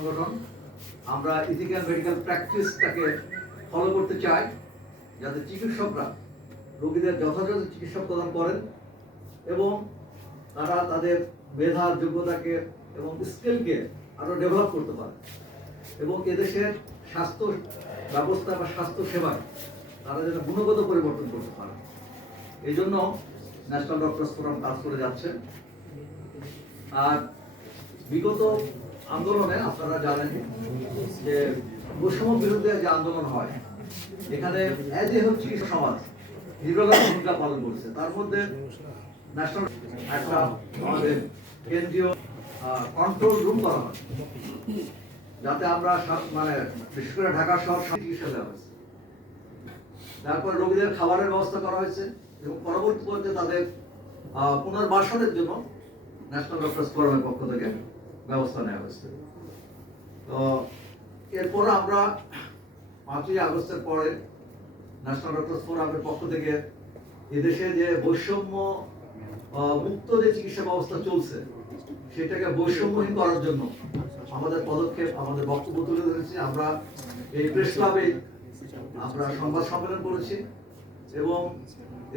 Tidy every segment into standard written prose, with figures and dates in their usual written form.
সংগঠন। আমরা ethical medical প্র্যাকটিসটাকে follow করতে চাই, যাতে চিকিৎসকরা রোগীদের যথাযথ চিকিৎসা প্রদান করেন এবং তারা তাদের মেধার যোগ্যতাকে এবং স্কিলকে আরো ডেভেলপ করতে পারে এবং এদেশের স্বাস্থ্য ব্যবস্থা বা স্বাস্থ্য সেবায় তারা যেন গুণগত পরিবর্তন করতে পারে। এই জন্য ন্যাশনাল ডক্টরস ফোরাম কাজ করে যাচ্ছে। আর বিগত আন্দোলনে আপনারা জানেন যে বৈষম্য বিরুদ্ধে যে আন্দোলন হয়, এখানে এজ এ হচ্ছে সমাজ নিরলস ভূমিকা পালন করছে। তার মধ্যে ন্যাশনাল একটা আমাদের কেন্দ্রীয় কন্ট্রোল রুম করা হয়, যাতে আমরা মানে বিশেষ করে ঢাকা শহর চিকিৎসা দেওয়া হয়েছে। তারপর রোগীদের খাবারের ব্যবস্থা করা হয়েছে এবং পরবর্তী পর্যায়ে তাদের পুনর্বাসনের জন্য ন্যাশনাল ডক্টরস ফোরামের পক্ষ থেকে ব্যবস্থা নেওয়া হয়েছে। তো এরপর আমরা 5ই আগস্টের পরে ন্যাশনাল ডক্টরস ফোরামের পক্ষ থেকে এদেশে যে বৈষম্য মুক্ত যে চিকিৎসা ব্যবস্থা চলছে সেটাকে বৈষম্যহীন করার জন্য আমাদের পদক্ষেপ, আমাদের বক্তব্য তুলে ধরেছি। আমরা এই প্রেস ক্লাবে আমরা সংবাদ সম্মেলন করেছি এবং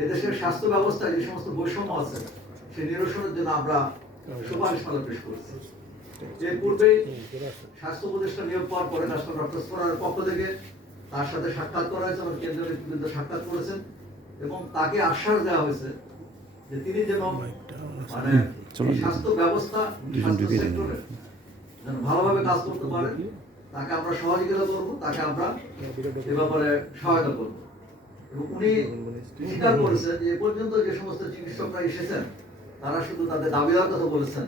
এদেশের স্বাস্থ্য ব্যবস্থায় যে সমস্ত বৈষম্য আছে সেই নিরসনের জন্য আমরা সুপারিশমালা পেশ করেছি। এর পূর্বেই স্বাস্থ্য উপদেষ্টা নিয়োগ পাওয়ার পরে ন্যাশনাল ডক্টরস ফোরামের পক্ষ থেকে তার সাথে সাক্ষাৎ করা হয়েছে, আমার কেন্দ্রীয় নেতৃবৃন্দ সাক্ষাৎ করেছেন এবং তাকে আশ্বাস দেওয়া হয়েছে যে তিনি যেন মানে স্বাস্থ্য ব্যবস্থা, স্বাস্থ্য সেক্টরে যেন ভালোভাবে কাজ করতে পারেন, তাকে আমরা সহযোগিতা করব, তাকে আমরা এ ব্যাপারে সহায়তা করব। এবং উনি স্বীকার করেছেন যে এ পর্যন্ত যে সমস্ত চিকিৎসকরা এসেছেন তারা শুধু তাদের দাবিদার কথা বলেছেন,